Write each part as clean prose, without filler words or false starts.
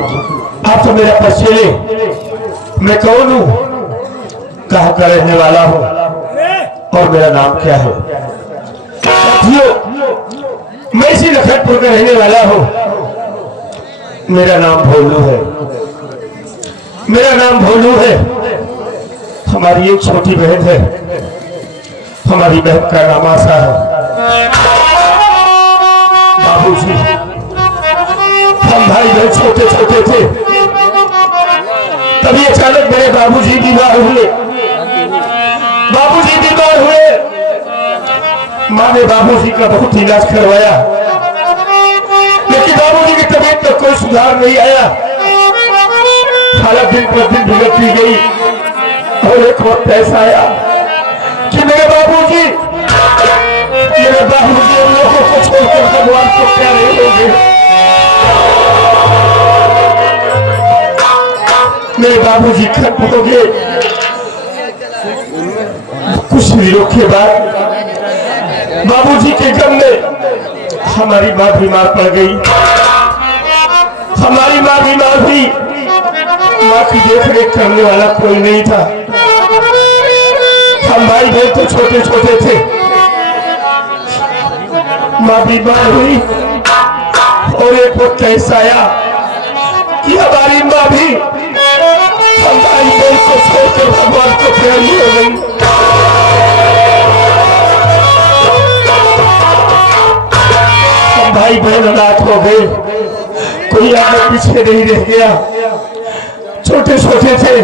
आप तो मेरा पछेले, मैं कौन हूँ, कहाँ का रहने वाला हूँ और मेरा नाम क्या है? साथियों, मैं इसी लखनपुर का रहने वाला हूँ। मेरा नाम भोलू है, मेरा नाम भोलू है। हमारी एक छोटी बहन है, हमारी बहन का नाम आशा है। बाबूजी, हम भाई बहन छोटे छोटे थे, तभी अचानक मेरे बाबूजी बीमार हुए। बाबूजी बीमार हुए, माँ ने बाबूजी का बहुत इलाज करवाया, लेकिन बाबूजी की तबीयत में कोई सुधार नहीं आया। हालत दिन पर दिन बिगड़ती गई और एक वक्त ऐसा आया कि मेरे बाबूजी उन लोगों को छोड़कर भगवान को प्यारे हो गए। मेरे बाबूजी खत्म हो गए। कुछ दिनों के बाद बाबूजी के गम में हमारी माँ बीमार पड़ गई। हमारी माँ बीमार हुई, माँ की देखरेख करने वाला कोई नहीं था। हम भाई बहन तो छोटे छोटे थे। माँ बीमार हुई और एक वक्त ऐसा आया कि हमारी माँ भी हमारी बहन को छोड़कर भगवान को प्यारी हो गई। हम भाई बहन अनाथ हो गए, कोई आगे पीछे नहीं रह गया। छोटे छोटे थे,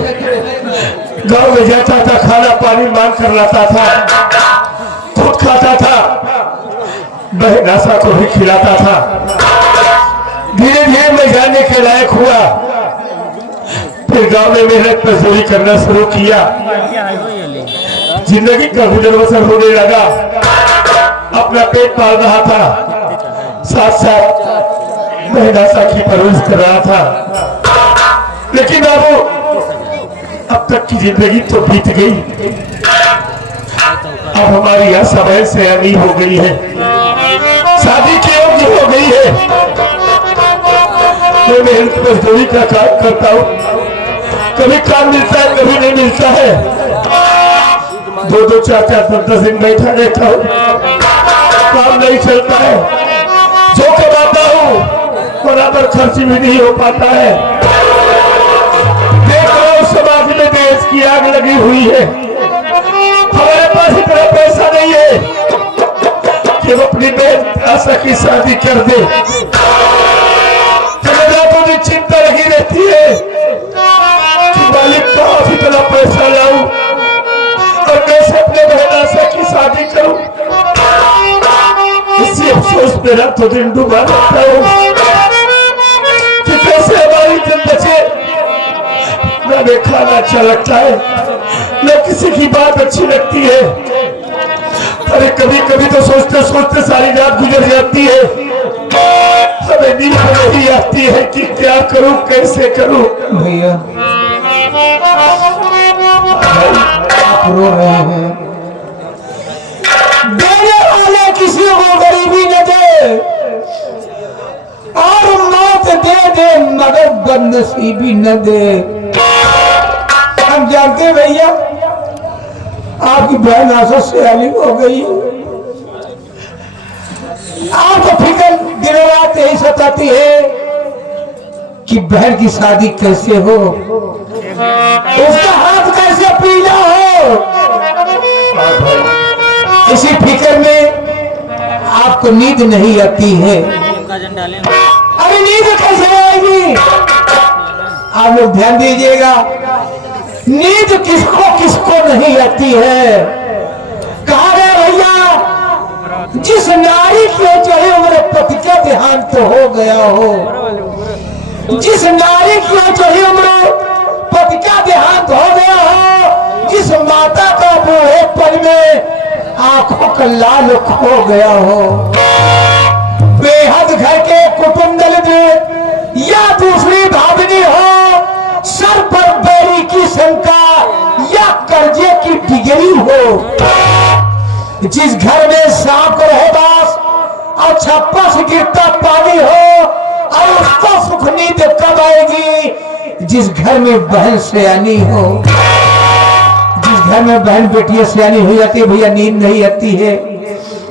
गांव में जाता था, खाना पानी मांग कर लाता था, खुद खाता था, बहन आशा को भी खिलाता था। धीरे धीरे मैं जानने के लायक हुआ, फिर गांव में मेहनत मजदूरी करना शुरू किया। जिंदगी का गुजर बसर होने लगा, अपना पेट पाल रहा था, साथ साथ बहन आशा की परवरिश कर रहा था। लेकिन बाबू, अब तक की जिंदगी तो बीत गई, अब हमारी आशा बहन सयानी हो गई है, शादी की योग्य हो गई है। मैं मेहनत मजदूरी का काम करता हूँ, कभी काम मिलता है कभी नहीं मिलता है। 2-2 4-4 10 दिन बैठा रहता हूँ, काम नहीं चलता है। जो कमाता हूँ बराबर खर्च भी नहीं हो पाता है। देख रहा हूँ समाज में देश की आग लगी हुई है, हमारे पास इतना पैसा नहीं है कि वो अपनी बहन आशा की शादी कर दे। मुझे चिंता लगी रहती है कि मालिक कहाँ इतना पैसा लाऊं और कैसे अपने बहन आशा की शादी करूं। इसी अफसोस में रातों दिन डूबा रहता हूं कि कैसे हमारी दिन बचे। न हमें खाना अच्छा लगता है, न किसी की बात अच्छी लगती है। अरे कभी कभी तो सोचते सोचते सारी रात गुजर जाती है, हमें नींद नहीं आती है कि क्या करूं कैसे करूं। भैया आप रो रहे हैं, देने वाले किसी को गरीबी न दे और मौत दे दे मगर बदनसीबी न दे। हम जानते भैया आपकी बहन आशा सयानी हो गई, आपको फिक्र दिनों रात यही सताती है कि बहन की शादी कैसे हो, उसका हाथ कैसे पीला हो। इसी फिक्र में आपको नींद नहीं आती है। अरे नींद कैसे आएगी, आप लोग ध्यान दीजिएगा। नींद किसको किसको नहीं आती है। कहा गया भैया, जिस नारी के चढ़े उम्र पति का देहांत तो हो गया हो, जिस नारी की चढ़ी उम्र पति का देहांत हो गया हो, जिस माता का बूढ़ेपन में आंखों का लाल खो गया हो, बेहद घर के कुटुंब में या दूसरी भावनी हो, सर पर बैरी की शंका या कर्जे की डिगरी हो, जिस घर में सांप रहे बास और छप्पा से गिरता पानी हो और उसको सुख नींद कब आएगी जिस घर में बहन सयानी हो, जिस घर में बहन बेटियां सयानी हो जाती है भैया, नींद नहीं आती है,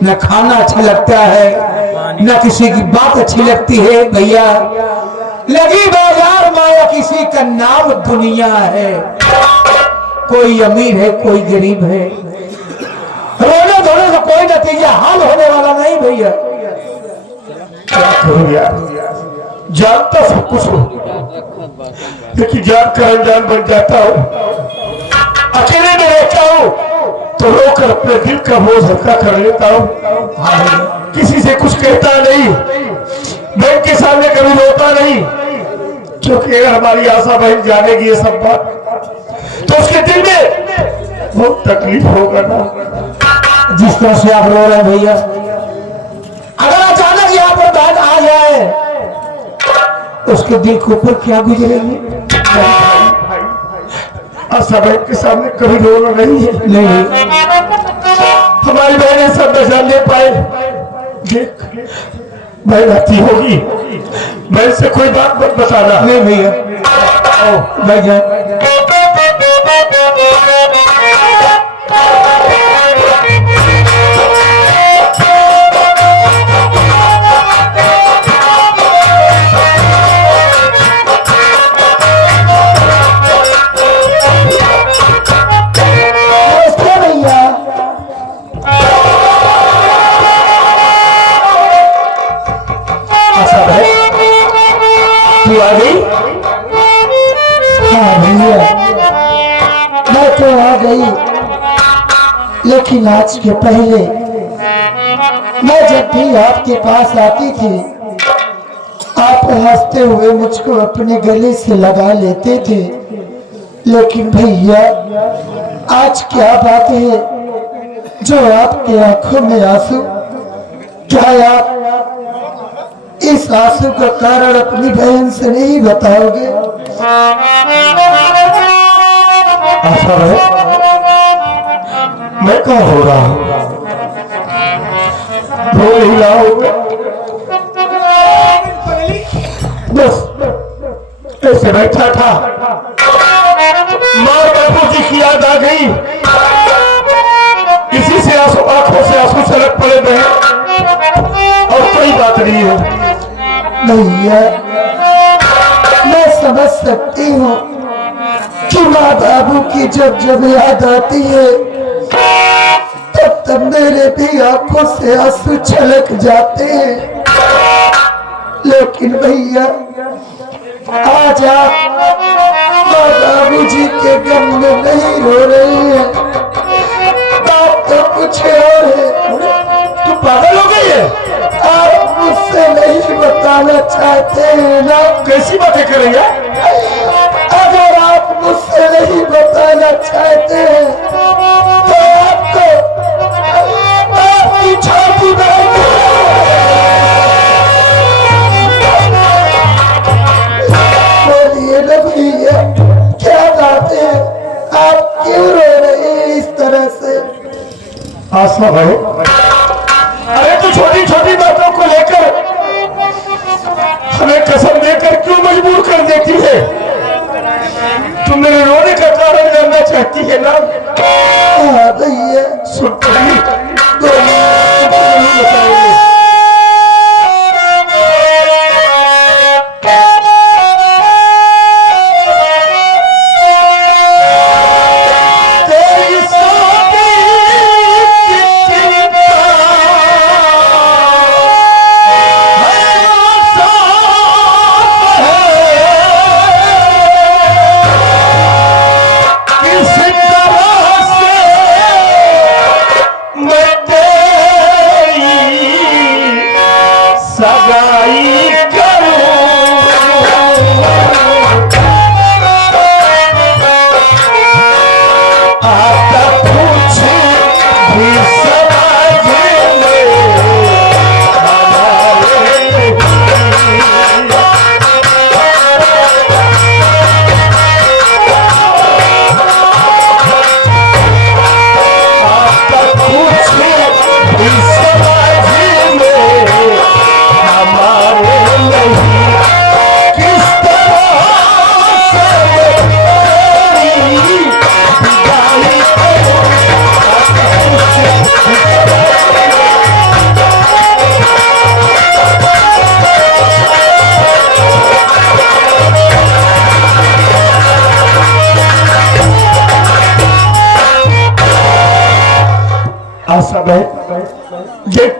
न खाना अच्छा लगता है, न किसी की बात अच्छी लगती है भैया। लगी बाजार माया किसी का नाम दुनिया है, कोई अमीर है कोई गरीब है, रोने धोने से कोई नतीजा हाल होने वाला नहीं भैया। क्या करूं यार, जानता सब कुछ हो लेकिन जान का अनजान बन जाता हूँ। अकेले में रहता हूँ तो रोकर अपने दिल का बोझ हल्का कर लेता हूँ। किसी से कुछ कहता नहीं, बहन के सामने कभी रोता नहीं, क्योंकि अगर हमारी आशा बहन जानेगी ये सब बात तो उसके दिल में बहुत तकलीफ होगा ना। जिस तरह से आप रो रहे हैं भैया, अगर अचानक यहाँ पर बहन आ जाए उसके दिल के ऊपर क्या गुजरेगी? आशा बहन के सामने कभी रोना नहीं है। नहीं, हमारी बहनें सब न जान ले पाए। देख बहन आती होगी, बहन से कोई बात मत बताना। नहीं भैया, भाई जाए तू आ गई? हाँ भैया, मैं तो आ गई, लेकिन आज के पहले मैं जब भी आपके पास आती थी आप हंसते हुए मुझको अपने गले से लगा लेते थे, लेकिन भैया आज क्या बात है जो आपके आंखों में आंसू? क्या आप इस आंसू का कारण अपनी बहन से नहीं बताओगे? आशा है, मैं कहाँ हो रहा हूँ? रो नहीं रहा हूँ, बस ऐसे बैठा था, माँ बाबू जी की याद आ गई, इसी से आंसू, आंखों से आंसू छलक पड़े बहन, और कोई बात नहीं है। भैया मैं समझ सकती हूँ कि माँ बाबू की जब जब याद आती है तब तब मेरे भी आंखों से आंसू छलक जाते हैं, लेकिन भैया आज आप माँ बाबू जी के गम में नहीं रो रही हैं, बात तो कुछ और है। तू पागल हो गई है? आप मुझसे नहीं बताना चाहते हैं ना? कैसी बातें कर रही है? अगर आप मुझसे नहीं बताना चाहते हैं तो आपको आपकी छोटी बहन बोलिए ना भैया, क्या बात है, आप क्यों रो रहे हैं इस तरह से? आशा भाई, अरे तू छोटी छोटी बातों को लेकर हमें कसम देकर क्यों मजबूर कर देती है? तुम मेरे रोने का कारण जानना चाहती है ना? हाँ भैया, सुन नहीं तेरी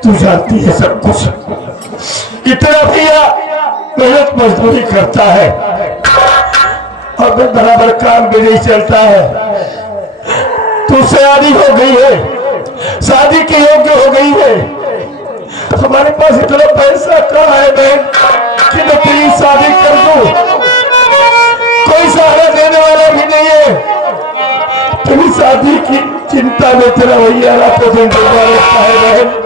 तू जानती है सब कुछ, इतना भैया मेहनत मजदूरी करता है और मैं बराबर काम भी नहीं चलता है। तू शादी हो गई है, शादी के योग्य हो गई है, हमारे पास इतना पैसा कहाँ है बहन कि मैं तेरी शादी कर दूं? कोई सहारा देने वाला भी नहीं है। तेरी शादी की चिंता में तेरा भैया रातों दिन डूबा रहता है बहन,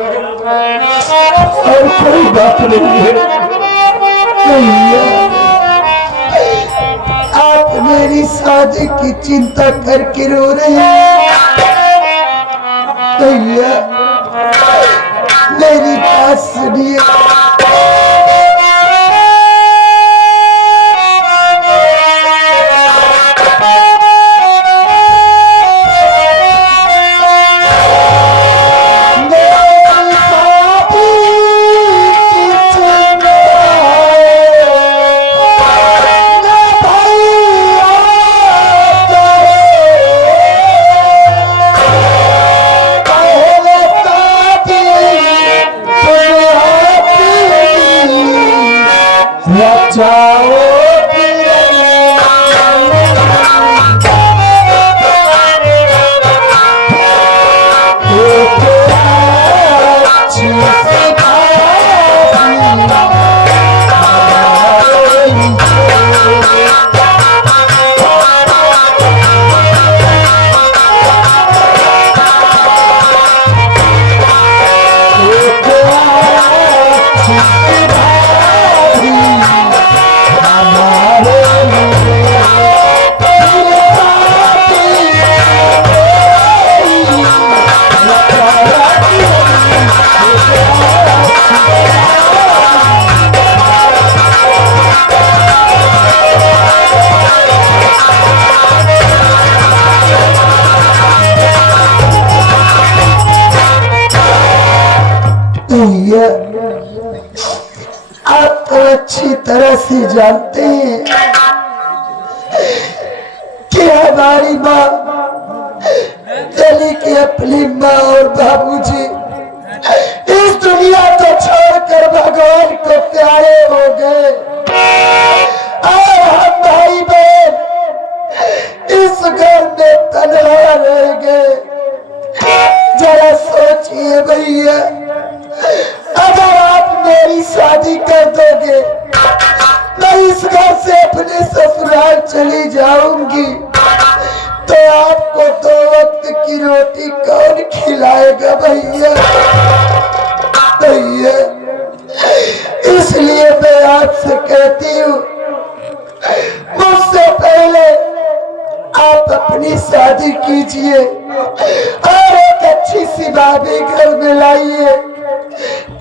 और कोई बात नहीं है। आप मेरी शादी की चिंता करके रो रहे हैं भैया, मेरी बात सुनिए। आप तो अच्छी तरह से जानते हैं कि हमारी माँ चली कि अपनी माँ और बाबूजी इस दुनिया को छोड़कर भगवान को प्यारे हो गए, और हम भाई बहन इस घर में तन्हा रह गए। जरा सोचिए भैया, अगर आप मेरी शादी कर दोगे, मैं इस घर से अपने ससुराल चली जाऊंगी, तो आपको 2 वक्त की रोटी कौन खिलाएगा भैया? भैया, इसलिए मैं आपसे कहती हूँ, मुझसे पहले आप अपनी शादी कीजिए और एक अच्छी सी भाभी घर में लाइए,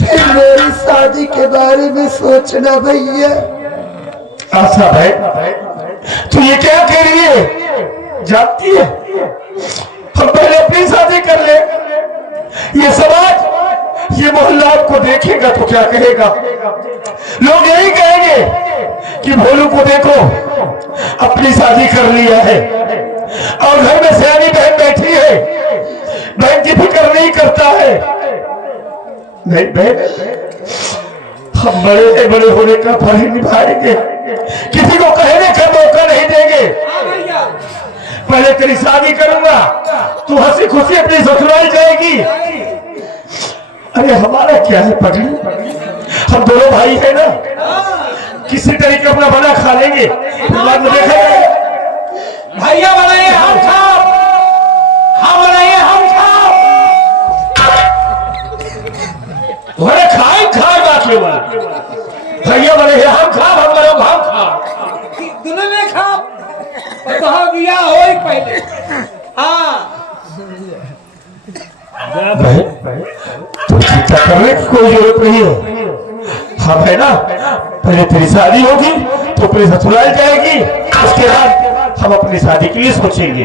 फिर मेरी शादी के बारे में सोचना भैया। आशा भाई, तू ये क्या कह रही है? जानती है हम पहले अपनी शादी कर ले, ये समाज, ये मोहल्ला आपको देखेगा तो क्या कहेगा? लोग यही कहेंगे कि भोलू को देखो अपनी शादी कर लिया है और घर में सयानी बहन बैठी है, बहन की फिक्र नहीं करता है। नहीं बहन, हम बड़े बड़े होने का फल ही निभाएंगे, किसी को कहने का मौका नहीं देंगे। पहले तेरी शादी करूंगा, तू हंसी खुशी अपनी ससुराल जाएगी। अरे हमारा क्या है पगली, हम दोनों भाई है ना, किसी तरीके अपना बना खा लेंगे। भैया बनाइए हम खाओ, हम बनाइए हम खाओ, अरे खाए खाए बात बोल, भैया बने हम खा, हम बने हम खा, दोनों ने खा कहा दिया हो पहले। हाँ तो चिंता करने की कोई जरूरत नहीं है। हम है ना, पहले तेरी शादी होगी तो अपने ससुराल जाएगी, उसके बाद हम अपनी शादी के लिए सोचेंगे।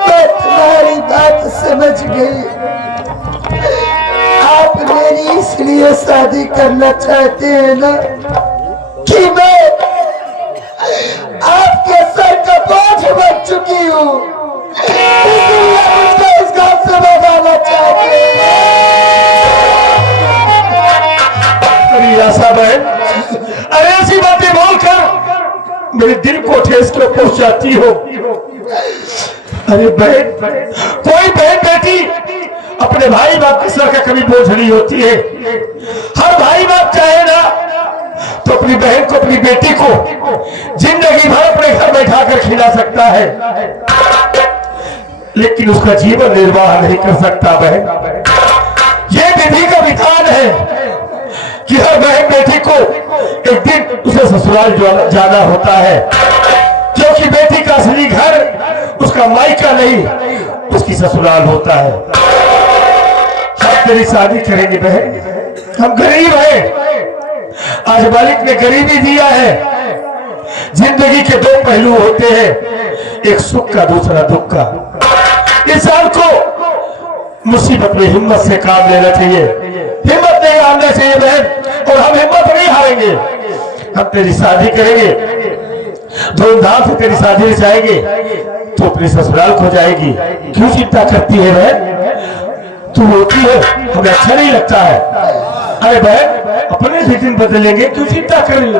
मैं तुम्हारी बात समझ गई, आप मेरी इसलिए शादी करना चाहते हैं ना कि मैं आपके सर का बोझ बन चुकी हूँ, इसलिए मुझको घर से भगाना चाहते। अरे आशा बहन, अरे ऐसी बातें बोलकर मेरे दिल को ठेस कर पहुंचाती हो। अरे बहन, कोई बहन बेटी अपने भाई बाप के सर का कभी बोझ नहीं होती है। हर भाई बाप चाहे ना तो अपनी बहन को, अपनी बेटी को जिंदगी भर अपने घर बैठा कर खिला सकता है, लेकिन उसका जीवन निर्वाह नहीं कर सकता। बहन, यह विधि का विधान है कि हर बहन बेटी को एक दिन उसे ससुराल जाना होता है, क्योंकि बेटी का असली घर उसका मायका नहीं, उसकी ससुराल होता है। हम तेरी शादी करेंगे बहन, हम गरीब हैं, आज मालिक ने गरीबी दिया है। जिंदगी के दो पहलू होते हैं, एक सुख का, दूसरा दुख का। इंसान को मुसीबत में हिम्मत से काम लेना चाहिए, हिम्मत नहीं हारना चाहिए बहन, और हम हिम्मत नहीं हारेंगे। हम तेरी शादी करेंगे, धूमधाम से तेरी शादी रचाएंगे, तो अपने ससुराल को जाएगी। क्यों चिंता करती है बहन? तू होती है, हमें अच्छा नहीं लगता है। अरे बहन, अपने भी दिन बदलेंगे, क्यों चिंता कर रही हो?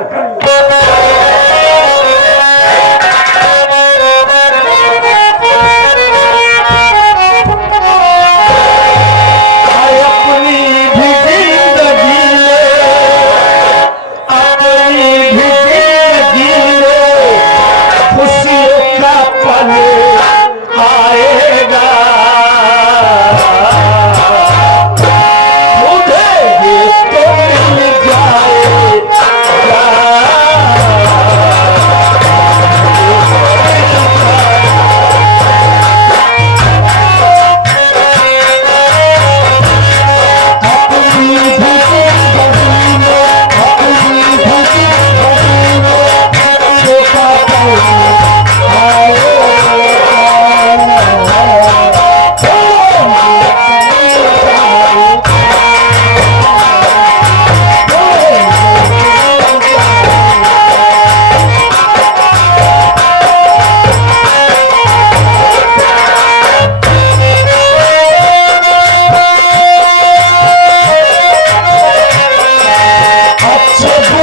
अच्छे